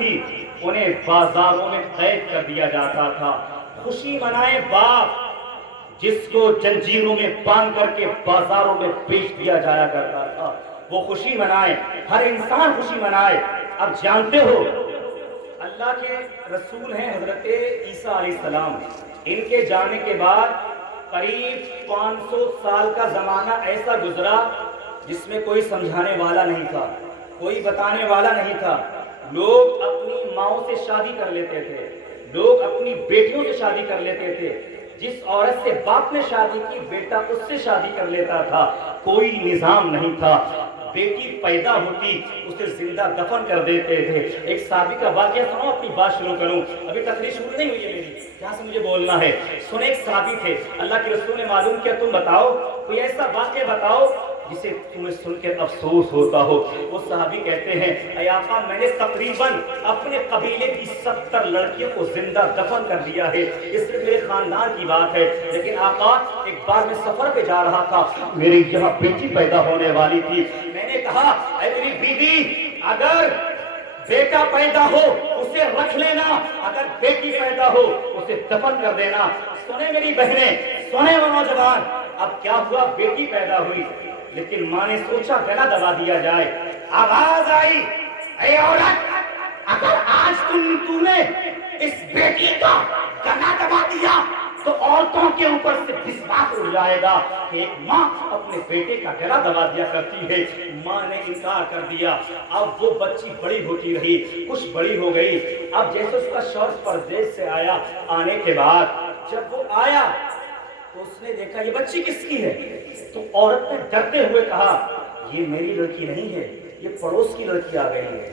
تھی انہیں بازاروں میں قید کر دیا جاتا تھا۔ خوشی منائے باپ جس کو جنجیروں میں باندھ کر کے بازاروں میں بیچ دیا جایا کرتا تھا، وہ خوشی منائے، ہر انسان خوشی منائے۔ اب جانتے ہو اللہ کے رسول ہیں حضرت عیسیٰ علیہ السلام، ان کے جانے کے بعد قریب 500 سال کا زمانہ ایسا گزرا جس میں کوئی سمجھانے والا نہیں تھا، کوئی بتانے والا نہیں تھا۔ لوگ اپنی ماؤں سے شادی کر لیتے تھے، لوگ اپنی بیٹیوں سے شادی کر لیتے تھے، جس عورت سے باپ نے شادی کی بیٹا اس سے شادی کر لیتا تھا، کوئی نظام نہیں تھا۔ بیٹی پیدا ہوتی اسے زندہ دفن کر دیتے تھے۔ ایک صحابی کا واقعہ سنو، اپنی بات شروع کروں، ابھی تقریر شروع نہیں ہوئی ہے میری، یہاں سے مجھے بولنا ہے۔ سنے، ایک صحابی تھے، اللہ کے رسول نے معلوم کیا تم بتاؤ کوئی ایسا واقعہ بتاؤ جسے تمہیں سن کے افسوس ہوتا ہو۔ وہ صحابی کہتے ہیں اے آقا میں نے تقریباً اپنے قبیلے کی 70 لڑکیوں کو زندہ دفن کر دیا ہے، یہ صرف میرے خاندان کی بات ہے، لیکن آقا ایک بار میں سفر پہ جا رہا تھا، میری یہاں بیٹی پیدا ہونے والی تھی، میں نے کہا اے میری بیوی اگر بیٹا پیدا ہو اسے رکھ لینا، اگر بیٹی پیدا ہو اسے دفن کر دینا۔ سنے میری بہنیں، سنے وہ نوجوان، اب کیا ہوا، بیٹی پیدا ہوئی، لیکن ماں نے سوچا گلا دبا دیا جائے۔ آواز آئی اے عورت، اگر آج تم نے اس بیٹی کا گلا دبا دیا تو عورتوں کے اوپر سے وشواس اڑ جائے گا کہ ایک ماں اپنے بیٹے کا گلا دبا دیا کرتی ہے۔ ماں نے انکار کر دیا۔ اب وہ بچی بڑی ہوتی رہی، کچھ بڑی ہو گئی۔ اب جیسے اس کا شوہر پردیس سے آیا، آنے کے بعد جب وہ آیا تو اس نے دیکھا یہ بچی کس کی ہے، تو عورت نے ڈرتے ہوئے کہا یہ میری لڑکی نہیں ہے، یہ پڑوس کی لڑکی آ گئی ہے۔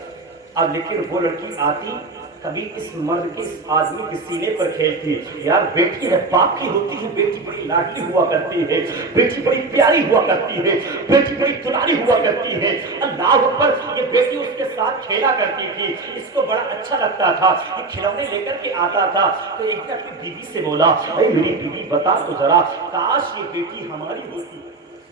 اب لیکن وہ لڑکی آتی کبھی اس مرد کے، اس آدمی کے سینے پر کھیلتی، یار بیٹی ہے باپ کی ہوتی ہے، بیٹی بڑی لاڈلی ہوا کرتی ہے، بیٹی بڑی پیاری ہوا کرتی ہے، بیٹی بڑی دلاری ہوا کرتی ہے، اللہ اکبر، یہ بیٹی اس کے ساتھ کھیلا کرتی تھی، اس کو بڑا اچھا لگتا تھا، یہ کھلونے لے کر کے آتا تھا۔ تو ایک دن اپنی بیوی سے بولا اے میری بیوی بتا تو ذرا، کاش یہ بیٹی ہماری ہوتی،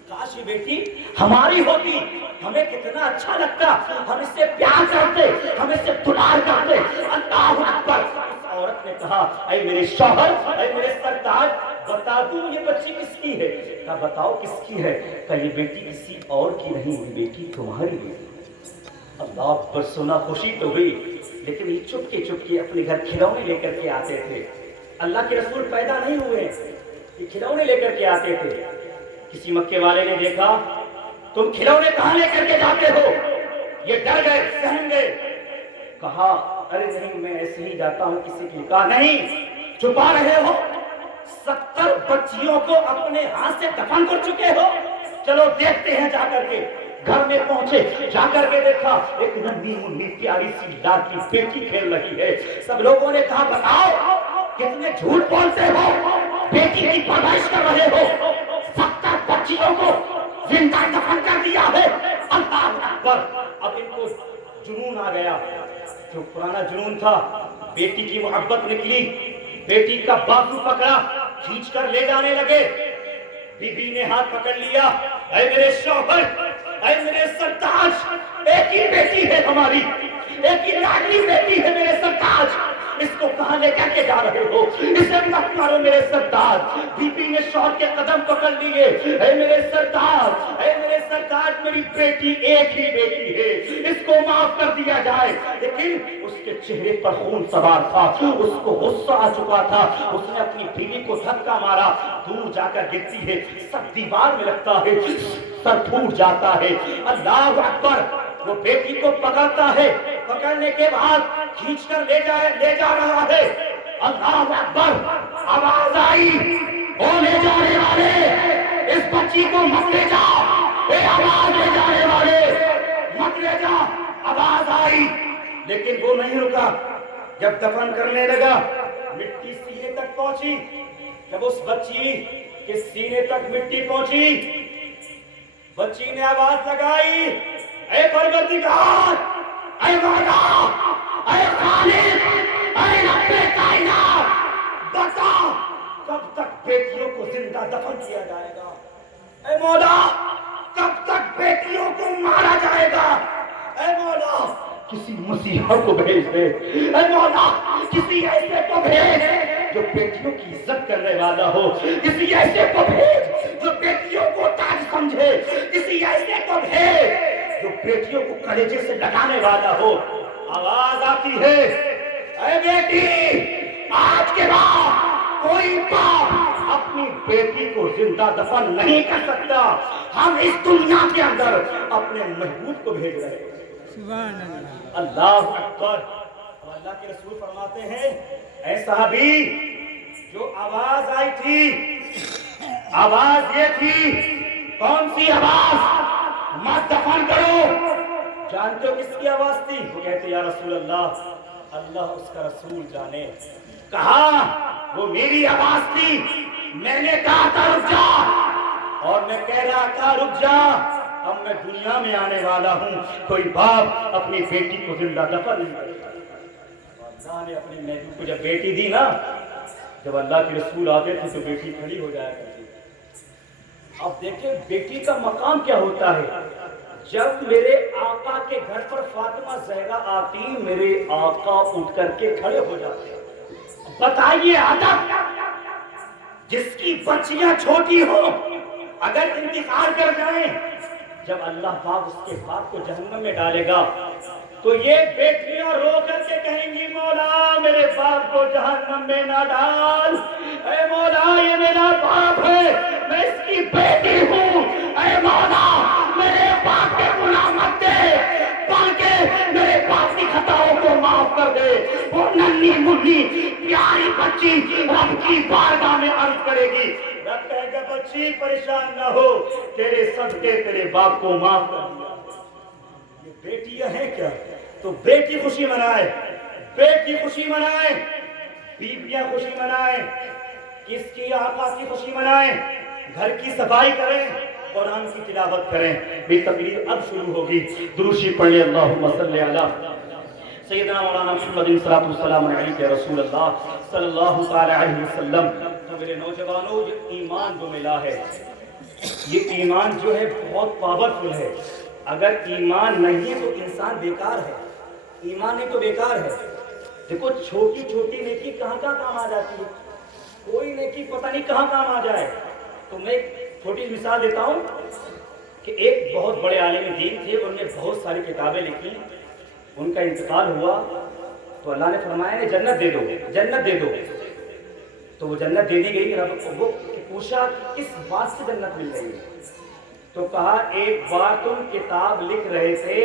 کاش یہ بیٹی ہماری ہوتی، ہمیں کتنا اچھا لگتا، ہم اس سے پیار کرتے، ہم اس سے دلار کرتے۔ اللہ اکبر۔ اس عورت نے کہا اے میرے شوہر، اے میرے سرتاج، بتا دوں یہ بچی کس کی ہے؟ کہا بتاؤ کس کی ہے؟ کہا یہ بیٹی کسی اور کی نہیں، یہ بیٹی تمہاری ہے۔ اللہ اکبر، سنا، خوشی تو ہوئی، لیکن یہ چپ کے اپنے گھر کھلونے لے کر کے آتے تھے۔ اللہ کے رسول پیدا نہیں ہوئے، یہ کھلونے لے کر کے آتے تھے۔ کسی مکے والے نے دیکھا تم کھلونے کہاں لے کر کے جاتے ہو، یہ ڈر گئے، سہم گئے، کہا ارے نہیں میں ایسے ہی جاتا ہوں کسی کی، کہا نہیں چھپا رہے ہو، 70 بچیوں کو اپنے ہاتھ سے دفن کر چکے ہو، چلو دیکھتے ہیں۔ جا کر کے گھر میں پہنچے، جا کر کے دیکھا ایک ننھی منھی پیاری سی لاڈلی بیٹی کھیل رہی ہے۔ سب لوگوں نے کہا بتاؤ کتنے جھوٹ بولتے ہو، بیٹی کی پیدائش کر رہے ہو، 70 بچیوں کو زندہ دفن کر دیا ہے۔ اللہ اکبر۔ اب ان کو جنون آ گیا، جو پرانا جنون تھا، بیٹی کی محبت نکلی، بیٹی کا بازو پکڑا، کھینچ کر لے جانے لگے۔ بی بی نے ہاتھ پکڑ لیا، اے میرے شوہر، اے میرے سرتاج، ایک ہی بیٹی ہے ہماری، ایک ہی لاڈلی بیٹی ہے میرے سرتاج، اس کو کہاں لے کر کے جا رہے ہو، اسے مت مارو میرے سرتاج۔ بی بی نے شوہر کے قدم پکڑ لیے، اے میرے سرتاج، اے میرے سرتاج، میری بیٹی ایک ہی بیٹی ہے، اس کو معاف کر دیا جائے۔ لیکن اس کے چہرے پر خون سوار تھا، اس کو غصہ آ چکا تھا، اس نے اپنی بیوی کو دھکا مارا، دور جا کر گرتی ہے، سب دیوار میں لگتا ہے، سر پھوٹ جاتا ہے۔ اللہ اکبر۔ وہ بیٹی کو پکڑتا ہے، پکڑنے کے بعد کھینچ کر لے جا رہا ہے۔ اللہ اکبر۔ آواز آئی او لے جانے والے، اس بچی کو مت لے جا، اے آواز لے جانے والے مت لے جا۔ آواز آئی لیکن وہ نہیں رکا، جب دفن کرنے لگا مٹی سینے تک پہنچی، جب اس بچی کے سینے تک مٹی پہنچی، بچی نے آواز لگائی اے پروردگار، اے مولا، اے خالق، اے رب کائنات، بتا کب تک بیٹیوں کو زندہ دفن کیا جائے گا، اے مولا کب تک بیٹیوں کو مارا جائے گا، اے مولا کسی مسیحا کو بھیج دے، اے مولا کسی ایسے کو بھیج جو بیٹیوں کی عزت کرنے والا ہو، کسی ایسے کو بھیج جو بیٹیوں کو تاج سمجھے، کسی ایسے کو بھیج جو بیٹیوں کو کلیجے سے لگانے والا ہو۔ آواز آتی ہے، اے بیٹی آج کے بعد کوئی باپ اپنی بیٹی کو زندہ دفن نہیں کر سکتا۔ ہم اس دنیا کے اندر اپنے محبوب کو بھیج رہے ہیں۔ سبحان اللہ، اللہ اکبر۔ اللہ کے رسول فرماتے ہیں، اے صحابی جو آواز آئی تھی، آواز یہ تھی، کون سی آواز؟ مت دفن کرو۔ جانتے ہو کس کی آواز تھی؟ وہ کہتے یا رسول اللہ، اللہ اس کا رسول جانے۔ کہا وہ میری آواز تھی، میں نے کہا تھا رک جا، اور میں کہہ رہا تھا رک جا، اب میں دنیا میں آنے والا ہوں۔ کوئی باپ اپنی بیٹی کو زندہ دفن نہیں کرتا۔ اللہ نے اپنی محبوب کو جب بیٹی دی نا، جب اللہ کے رسول آتے تھے تو بیٹی کھڑی ہو جایا کرتی تھی۔ اب دیکھیں بیٹی کا مقام کیا ہوتا ہے۔ جب میرے آقا کے گھر پر فاطمہ زہرا آتی، میرے آقا اٹھ کر کے کھڑے ہو جاتے۔ بتائیے ادب، جس کی بچیاں چھوٹی ہوں اگر انتقال کر جائیں، جب اللہ پاک اس کے باپ کو جہنم میں ڈالے گا تو یہ بیٹیاں رو کر کے کہیں گی مولا میرے باپ کو جہنم میں نہ ڈال، اے مولا یہ میرا باپ ہے، میں اس کی بیٹی ہوں، اے مولا میرے باپ کے گناہ مت دے، بلکہ میرے باپ کی خطاؤں کو معاف کر دے۔ وہ ننھی منھی پیاری بچی رب کی بارگاہ میں عرض کرے گی، رب کہے گا بچی پریشان نہ ہو، تیرے صدقے تیرے باپ کو معاف کر دیا۔ یہ بیٹیاں ہیں کیا؟ تو بیٹی خوشی منائے، بیٹی خوشی منائے، بیویاں خوشی منائیں، کس کی؟ آقا کی خوشی منائیں، گھر کی صفائی کریں، قرآن کی تلاوت کریں۔ بھی تقریر اب شروع ہوگی، درود شریف پڑھیں، اللہم صلی علی سیدنا مولانا محمد صلی اللہ علیہ رسول اللہ صلی اللہ علیہ وسلم۔ تو میرے نوجوانوں، یہ ایمان جو ملا ہے، یہ ایمان جو ہے بہت پاورفل ہے۔ اگر ایمان نہیں ہے تو انسان بیکار ہے، ایمان نہیں تو بیکار ہے۔ دیکھو چھوٹی چھوٹی نیکی کہاں کہاں کام آ جاتی ہے، کوئی نیکی پتہ نہیں کہاں کام آ جائے۔ تو میں ایک چھوٹی مثال دیتا ہوں کہ ایک بہت بڑے عالم دین تھے، انہوں نے بہت ساری کتابیں لکھی، ان کا انتقال ہوا تو اللہ نے فرمایا نے جنت دے دو، جنت دے دو۔ تو وہ جنت دے دی گئی۔ رب کو وہ پوچھا کس بات سے جنت مل رہی ہے؟ تو کہا ایک بار تم کتاب لکھ رہے تھے،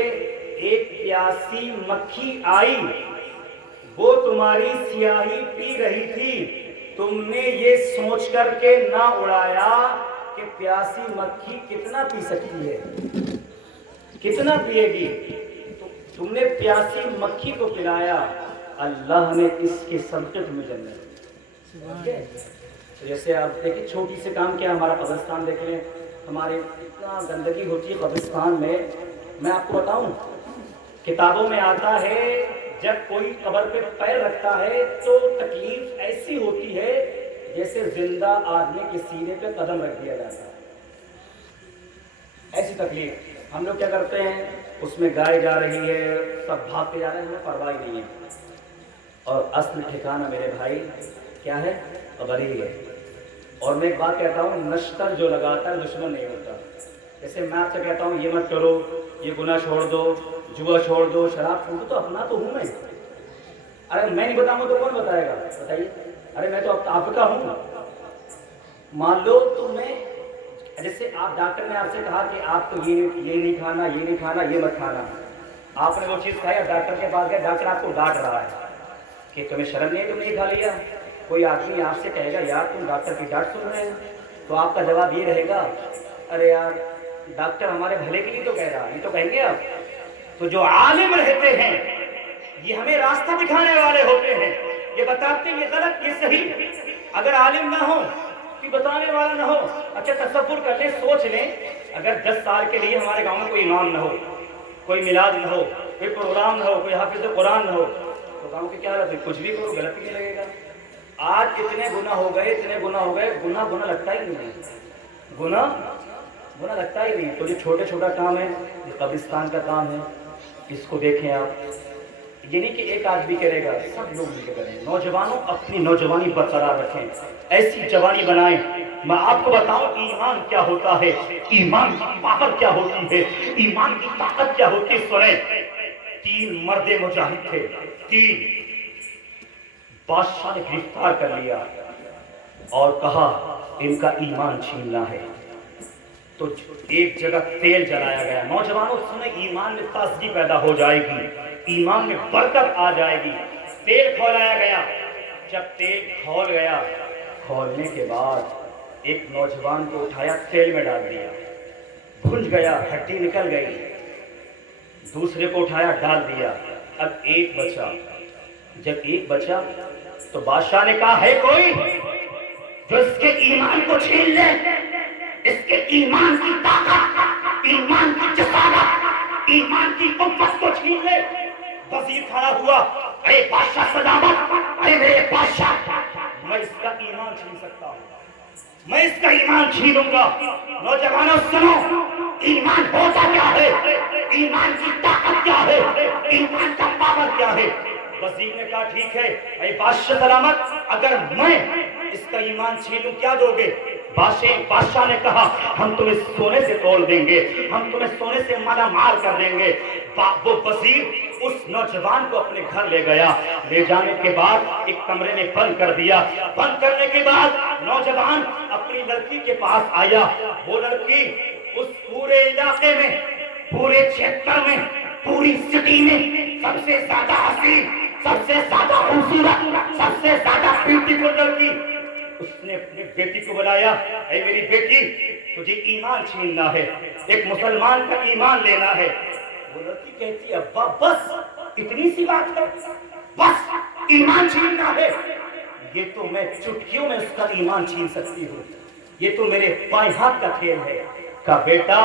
ایک پیاسی مکھی آئی، وہ تمہاری سیاہی پی رہی تھی، تم نے یہ سوچ کر کے نہ اڑایا کہ پیاسی مکھی کتنا پی سکتی ہے، کتنا پیے گی، تم نے پیاسی مکھی کو پلایا، اللہ نے اس کے صدقے تمہیں جنت۔ جیسے آپ دیکھیں چھوٹی سے کام کیا، ہمارا قبرستان دیکھ لیں، ہمارے اتنا گندگی ہوتی ہے قبرستان میں۔ میں آپ کو بتاؤں، کتابوں میں آتا ہے جب کوئی قبر پہ پیر رکھتا ہے تو تکلیف ایسی ہوتی ہے جیسے زندہ آدمی کے سینے پہ قدم رکھ دیا جاتا ہے، ایسی تکلیف۔ ہم لوگ کیا کرتے ہیں، اس میں گائے جا رہی ہے، سب بھاگتے جا رہے ہیں، ہمیں پرواہ نہیں ہے۔ اور اصل ٹھکانہ میرے بھائی کیا ہے؟ قبر ہی ہے۔ اور میں ایک بات کہتا ہوں، نشتر جو لگاتا ہے دشمن نہیں ہوتا۔ جیسے میں آپ سے کہتا ہوں یہ مت کرو، یہ گناہ چھوڑ دو، جوا چھوڑ دو، شراب چھوڑ دو، تو اپنا تو ہوں میں۔ ارے میں نہیں بتاؤں گا تو کون بتائے گا؟ بتائیے، ارے میں تو آپ کا ہوں۔ مان لو تو میں، جیسے آپ ڈاکٹر نے آپ سے کہا کہ آپ کو یہ نہیں کھانا، یہ نہیں کھانا، یہ مت کھانا، آپ نے وہ چیز کھائی، ڈاکٹر کے پاس گئے، ڈاکٹر آپ کو ڈانٹ رہا ہے کہ تمہیں شرم نہیں ہے، تم نے کھا لیا۔ کوئی آدمی آپ سے کہے گا یار تم ڈاکٹر کی ڈانٹ سن رہے ہیں، تو آپ کا جواب یہ رہے گا ارے یار ڈاکٹر ہمارے بھلے کے لیے تو کہہ رہا ہے، یہ تو کہیں گے آپ۔ تو جو عالم رہتے ہیں یہ ہمیں راستہ دکھانے والے ہوتے ہیں، یہ بتاتے ہیں یہ غلط یہ صحیح۔ اگر عالم نہ ہو، کوئی بتانے والا نہ ہو، اچھا تصور کر لیں، سوچ لیں، اگر 10 سال کے لیے ہمارے گاؤں میں کوئی امام نہ ہو، کوئی میلاد نہ ہو، کوئی پروگرام نہ ہو، کوئی حافظ قرآن نہ ہو، تو گاؤں کی کیا حالت ہے؟ کچھ بھی کرو غلط ہی نہیں لگے گا۔ آج اتنے گناہ ہو گئے، اتنے گناہ ہو گئے، گناہ لگتا ہی نہیں ہے، گناہ لگتا ہی نہیں۔ تو یہ چھوٹا چھوٹا کام ہے، یہ قبرستان کا کام ہے، اس کو دیکھیں آپ، یہ نہیں کہ ایک آدمی کرے گا، سب لوگ مل کے کریں۔ نوجوانوں اپنی نوجوانی برقرار رکھیں، ایسی جوانی بنائیں۔ میں آپ کو بتاؤں ایمان کیا ہوتا ہے، ایمان کی پاور کیا ہوتی ہے، ایمان کی طاقت کیا ہوتی ہے۔ سنیں، 3 مرد مجاہد تھے، 3 بادشاہ نے گرفتار کر لیا اور کہا ان کا ایمان چھیننا ہے، تو ایک جگہ تیل جلایا گیا۔ نوجوانوں سنیں، ایمان میں تازگی پیدا ہو جائے گی، ایمان میں برکت آ جائے گی۔ تیل کھولایا گیا، جب تیل کھول گیا، کھولنے کے بعد ایک نوجوان کو اٹھایا، تیل میں ڈال دیا، بھج گیا، ہڈی نکل گئی۔ دوسرے کو اٹھایا، ڈال دیا، اب ایک بچا۔ جب ایک بچا تو بادشاہ نے کہا ہے کوئی جو اس کے ایمان کو چھین لے، اس کے ایمان کی طاقت، ایمان کی جسارت، ایمان کی قوت کو چھین لے۔ وزیر کھڑا ہوا، اے بادشاہ سجاوٹ، اے میرے بادشاہ، میں اس کا ایمان چھین سکتا ہوں، میں اس کا ایمان چھینوں گا۔ نوجوانوں سنو، ایمان ہوتا کیا ہے، ایمان کی طاقت کیا ہے، ایمان کا پاور کیا ہے۔ وزیر نے کہا ٹھیک ہے اے بادشاہ سلامت، اگر میں اس کا ایمان چھینوں کیا دو گے؟ بادشاہ نے کہا ہم تمہیں سونے سے تول دیں گے، ہم تمہیں سونے سے مالا مال کر دیں گے۔ وہ وزیر اس نوجوان کو اپنے گھر لے گیا، لے جانے کے بعد ایک کمرے میں بند کر دیا۔ بند کرنے کے بعد نوجوان اپنی لڑکی کے پاس آیا۔ وہ لڑکی اس پورے علاقے میں، پورے چھیتر میں، پوری سٹی میں سب سے زیادہ حسین، سب سے زیادہ خوبصورت، سب سے زیادہ بیوٹیفل لڑکی۔ اس نے اپنی بیٹی کو بلایا، اے میری بیٹی، تجھے ایمان چھیننا ہے، ایک مسلمان کا ایمان لینا ہے۔ وہ لڑکی کہتی ہے ابا بس اتنی سی بات ہے، بس ایمان چھیننا ہے؟ یہ تو میں چٹکیوں میں اس کا ایمان چھین سکتی ہوں، یہ تو میرے بائیں ہاتھ کا کھیل ہے۔ کہا بیٹا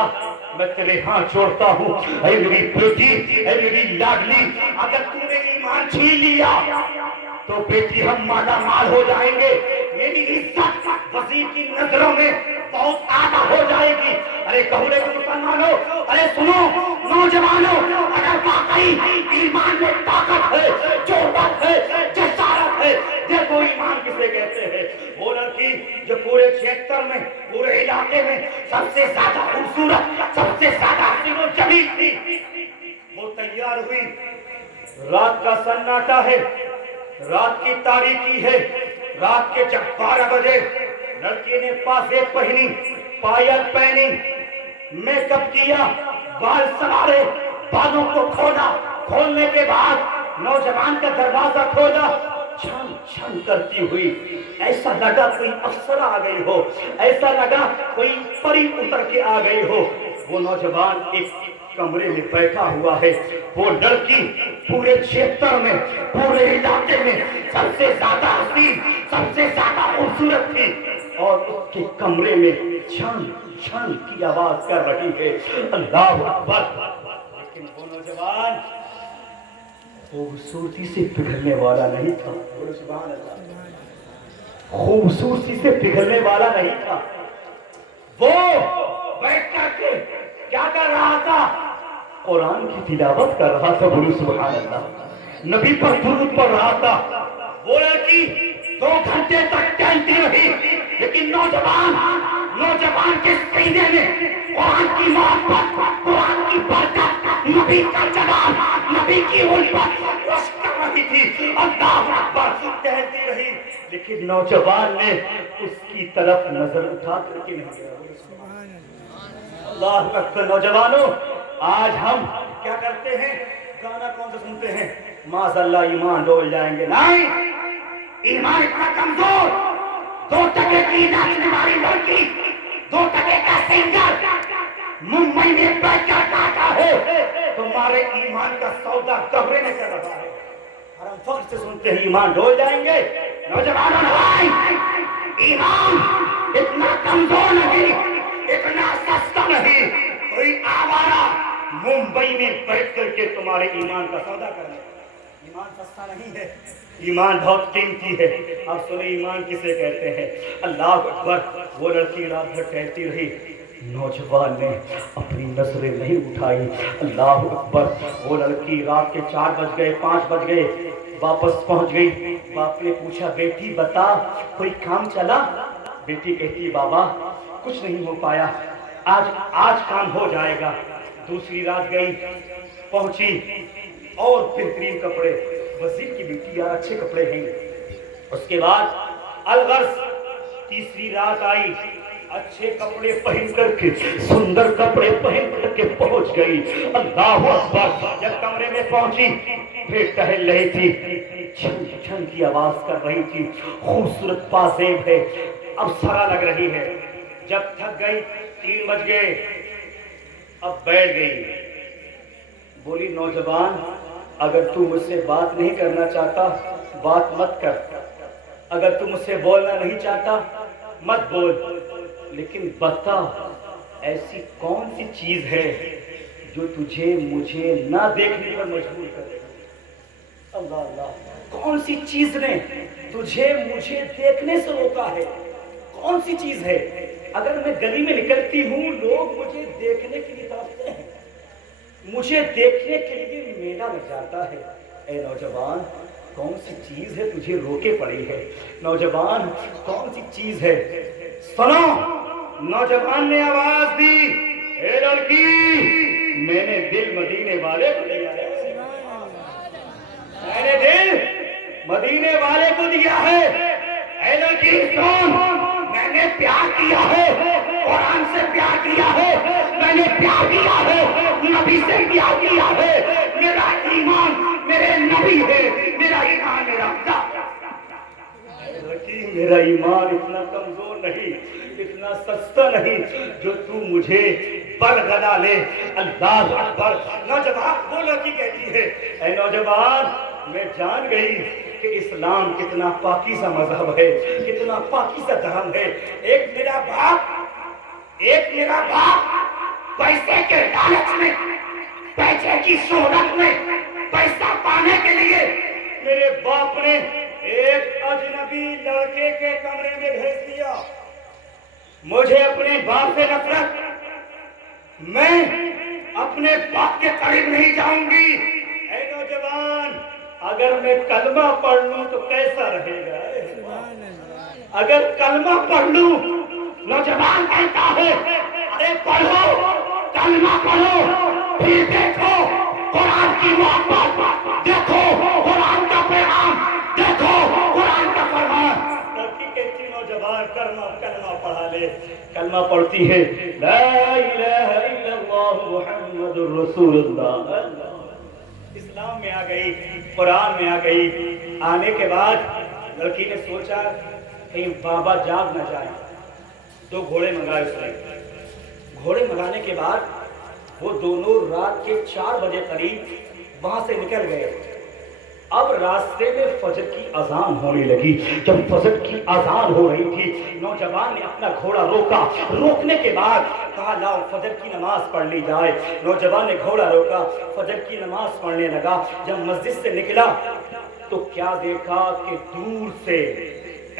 میں تیرے ہاتھ چھوڑتا ہوں، اے میری بیٹی، اے میری لاڈلی، اگر تو نے ایمان چھین لیا تو بیٹی ہم مالا مال ہو جائیں گے، میری عزت وزیر کی نظروں میں بہت اعلیٰ ہو جائے گی۔ ارے کہو لے مسلمانوں، ارے سنو نوجوانوں، اگر واقعی ایمان میں طاقت ہے، جرأت ہے، جسارت ہے، دیکھو ایمان کسے کہتے ہیں۔ وہ لڑکی جو پورے چھیتر میں، پورے علاقے میں سب سے زیادہ خوبصورت، سب سے زیادہ حسین و جمیل تھی، وہ تیار ہوئی۔ رات کا سناٹا ہے، رات کی تاریکی ہے، رات کے جب 12 بجے لڑکی نے پاسے پہنی، پائل پہنی، میک اپ کیا، بال سنوارے، بالوں کو کھولا۔ کھولنے کے بعد نوجوان کا دروازہ کھولا، چھن چھن کرتی ہوئی، ایسا لگا کوئی افسرہ آ گئی ہو، ایسا لگا کوئی پری اتر کے آ گئی ہو۔ وہ نوجوان ایک کمرے میں بیٹھا ہوا ہے، وہ لڑکی پورے چھیتر میں، پورے علاقے میں سب سے زیادہ حسین، سب سے زیادہ خوبصورت تھی، اور اس کے کمرے میں چھن چھن کی آواز کر رہی ہے، اللہ اکبر۔ لیکن وہ نوجوان خوبصورتی سے پگھلنے والا نہیں تھا، سبحان اللہ، خوبصورتی سے پگھلنے والا نہیں تھا۔ وہ بیٹھ کر کے کیا کر رہا تھا؟ قرآن کی تلاوت کر رہا تھا، بولو سبحان اللہ، نبی پر درود پڑھ رہا تھا۔ وہ لڑکی 2 گھنٹے تک ٹہلتی رہی، لیکن نوجوان کے سینے میں قرآن کی محبت، قرآن کی برکت، نبی کا جلال، نبی کی الفت رشک کر رہی تھی۔ اللہ اکبر، ٹہلتی رہی، لیکن نوجوان نے اس کی طرف نظر اٹھا کر کے نہیں گیا۔ اللہ اکبر۔ نوجوانوں آج ہم کیا کرتے ہیں؟ گانا کون سا سنتے ہیں؟ معاذ اللہ ایمان ڈول جائیں گے۔ نہیں، ایمان اتنا کمزور، 2% کی ناچنے والی لڑکی، 2% کا سنگر ممبئی میں بیٹھ کر گاتا ہے، تمہارے ایمان کا سودا گھبرے میں کر رہا ہے، اور ہم فخر سے سنتے ہیں ایمان ڈول جائیں گے۔ نوجوانوں بھائی، ایمان اتنا کمزور نہیں، اتنا سستا نہیں، کوئی آوارہ ممبئی میں بیٹھ کر کے تمہارے ایمان کا سودا کر لے۔ ایمان سستا نہیں ہے، ایمان بہت قیمتی ہے۔ اب سنیں ایمان کسے کہتے ہیں۔ اللہ اکبر۔ وہ لڑکی رات بھر ٹہلتی رہی، نوجوان نے اپنی نظریں نہیں اٹھائی. اللہ اکبر. وہ لڑکی رات کے 4 بج گئے 5 بج گئے واپس پہنچ گئی. باپ نے پوچھا بیٹی بتا کوئی کام چلا؟ بیٹی کہتی بابا کچھ نہیں ہو پایا, آج کام ہو جائے گا. دوسری رات گئی, پہنچی اور بہترین کپڑے. وزیر کی بیٹی یار اچھے کپڑے ہیں. اس کے بعد الغرض تیسری رات آئی, اچھے کپڑے پہن کر کے سندر کپڑے پہن کر کے پہنچ گئی. اللہ اکبر. جب کمرے میں پہنچی پھر ٹہل رہی تھی, چھن چھن کی آواز کر رہی تھی. خوبصورت پازیب ہے, اب سارا لگ رہی ہے. جب تھک گئی 3 بج گئے, اب بیٹھ گئی. بولی نوجوان اگر تو مجھ سے بات نہیں کرنا چاہتا بات مت کر, اگر تو مجھ سے بولنا نہیں چاہتا مت بول, لیکن بتا ایسی کون سی چیز ہے جو تجھے مجھے نہ دیکھنے پر مجبور کرے. اللہ اللہ. کون سی چیز نے تجھے مجھے دیکھنے سے روکا ہے؟ کون سی چیز ہے؟ اگر میں گلی میں نکلتی ہوں لوگ مجھے دیکھنے کے لیے تڑپتے ہیں, مجھے دیکھنے کے لیے میلہ لگ جاتا ہے. اے نوجوان کون سی چیز ہے تجھے روکے پڑی ہے؟ نوجوان کون سی چیز ہے؟ سنو. نوجوان نے آواز دی, اے لڑکی میں نے دل مدینے والے کو دیا ہے, میں نے دل مدینے والے کو دیا ہے. اے لڑکی سن, میں نے پیار کیا ہے, قرآن سے پیار کیا ہے, میں نے پیار کیا ہے, نبی سے پیار کیا ہے. میرا ایمان میرے نبی ہے, میرا ایمان میرا خدا. میرا ایمان اتنا کمزور نہیں, اتنا سستا نہیں جو تو مجھے برگلا لے. اللہ اکبر. نوجوان وہ لڑکی کہتی ہے اے نوجوان میں جان گئی کہ اسلام کتنا پاکیزہ مذہب ہے, کتنا پاکیزہ دھرم ہے. ایک میرا باپ پیسے کے لالچ میں, پیسے کی شہرت میں, پیسہ پانے کے لیے میرے باپ نے ایک اجنبی لڑکے کے کمرے میں بھیج دیا. مجھے اپنے باپ سے نفرت, میں اپنے باپ کے قریب نہیں جاؤں گی. اے نوجوان اگر میں کلمہ پڑھ لوں تو کیسا رہے گا؟ اگر کلمہ پڑھ لوں, نوجوان کہتا ہے ارے پڑھو کلمہ پڑھو, پھر دیکھو قرآن کی محبت, دیکھو قرآن کا پیغام, دیکھو قرآن کا فرمان. لڑکی کہتی نوجوان کلمہ پڑھا لے. کلمہ پڑھتی ہے لا الہ الا اللہ محمد الرسول اللہ. اسلام میں آ گئی, قرآن میں آ گئی. آنے کے بعد لڑکی نے سوچا کہیں بابا جاگ نہ جائے. 2 گھوڑے منگائے اس نے. گھوڑے منگانے کے بعد وہ دونوں رات کے 4 بجے قریب وہاں سے نکل گئے. اب راستے میں فجر کی اذان ہونے لگی. جب فجر کی اذان ہو رہی تھی نوجوان نے اپنا گھوڑا روکا. روکنے کے بعد کہا لاؤ فجر کی نماز پڑھ لی جائے. نوجوان نے گھوڑا روکا, فجر کی نماز پڑھنے لگا. جب مسجد سے نکلا تو کیا دیکھا کہ دور سے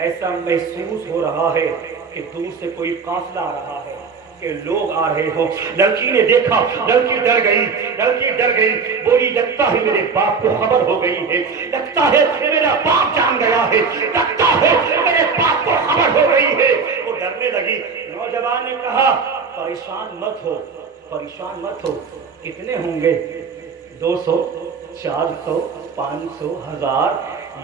ایسا محسوس ہو رہا ہے کہ دور سے کوئی قافلہ آ رہا ہے, کہ لوگ آ رہے ہوں. لڑکی نے دیکھا, لڑکی ڈر گئی. بولی لگتا ہے میرے باپ کو خبر ہو گئی ہے, لگتا ہے میرا باپ جان گیا ہے, لگتا ہے میرے باپ کو خبر ہو گئی ہے. وہ ڈرنے لگی. نوجوان نے کہا پریشان مت ہو. کتنے ہوں گے؟ 200 400 500 1000.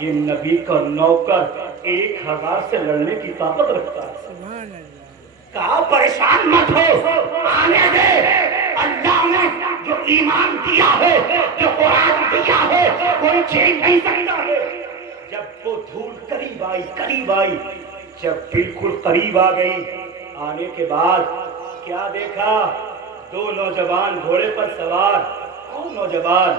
یہ نبی کا نوکر 1000 سے لڑنے کی طاقت رکھتا ہے. کہا پریشان مت ہو, آنے دے. اللہ نے جو ایمان دیا ہے, جو قرآن دیا ہے, کوئی چھین نہیں سکتا ہے. جب وہ دھول قریب آئی, جب بالکل قریب آ گئی, آنے کے بعد کیا دیکھا؟ 2 نوجوان گھوڑے پر سوار. کون نوجوان؟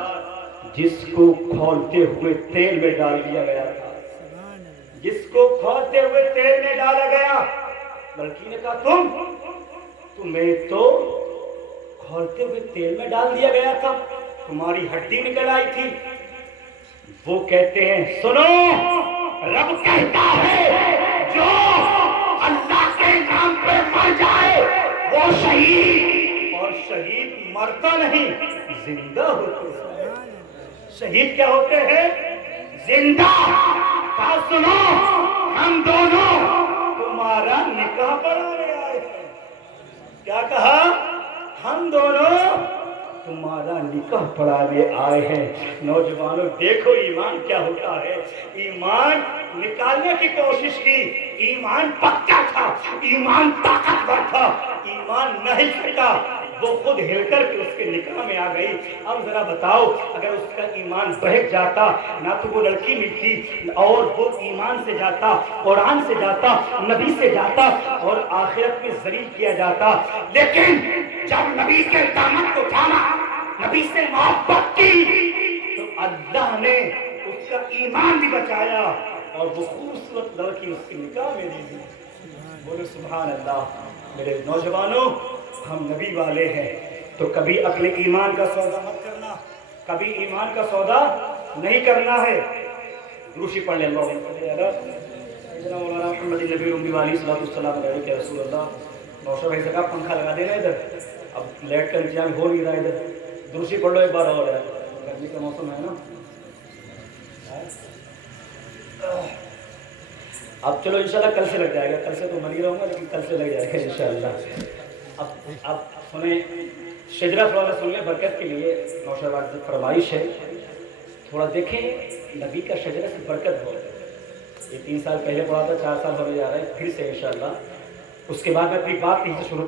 جس کو کھولتے ہوئے تیل میں ڈال دیا گیا تھا, جس کو کھولتے ہوئے تیل میں ڈالا گیا. لڑکی نے کہا تمہیں تو کھولتے ہوئے تیل میں ڈال دیا گیا تھا, تمہاری ہڈی نکل آئی تھی. وہ کہتے ہیں سنو, رب کہتا ہے جو اللہ کے نام پہ مر جائے وہ شہید، اور شہید مرتا نہیں زندہ ہوتے ہیں۔ شہید کیا ہوتے ہیں؟ زندہ۔ کہا سنو ہم دونوں تمہارا نکاح پڑھانے آئے ہیں۔ کیا کہا؟ ہم دونوں تمہارا نکاح پڑھانے آئے ہیں۔ نوجوانوں دیکھو ایمان کیا ہوتا ہے۔ ایمان نکالنے کی کوشش کی، ایمان پکا تھا، ایمان طاقتور تھا، ایمان نہیں سکا، وہ خود ہل کر کے اس کے نکاح میں آ گئی۔ اب ذرا بتاؤ اگر اس کا ایمان بہک جاتا، نہ تو وہ لڑکی ملتی اور وہ ایمان سے جاتا، قرآن سے جاتا، نبی سے جاتا اور آخرت میں ذلیل کیا جاتا۔ لیکن جب نبی کے دامن کو تھاما، نبی سے محبت کی، تو اللہ نے اس کا ایمان بھی بچایا اور وہ خوبصورت لڑکی اس کے نکاح میں دے دی۔ بولو سبحان اللہ۔ میرے نوجوانوں، ہم نبی والے ہیں تو کبھی اپنے ایمان کا سودا مت کرنا، کبھی ایمان کا سودا نہیں کرنا ہے۔ دوسری پڑھ لیں اللہ سیدنا مولانا محمد نبی امی والی صلی اللہ علیہ وسلم رسول اللہ۔ نوشہ بھائی صاحب پنکھا لگا دینا ادھر، اب لیٹ کا انتظام ہو نہیں رہا ادھر۔ دوسری پڑھ لو ایک بار اور، گرمی کا موسم ہے نا۔ اب چلو انشاءاللہ کل سے لگ جائے گا، کل سے تو مر ہی رہوں گا لیکن کل سے لگ جائے گا انشاءاللہ۔ اب سنیں شجرہ تھوڑا سا سنیں برکت کے لیے، نوشہ بات سے فرمائش ہے تھوڑا دیکھیں نبی کا شجرہ سے برکت ہو۔ یہ 3 سال پہلے پڑھا تھا، 4 سال ہونے جا رہے ہیں پھر سے انشاءاللہ۔ اس کے بعد میں اپنی بات یہیں سے شروع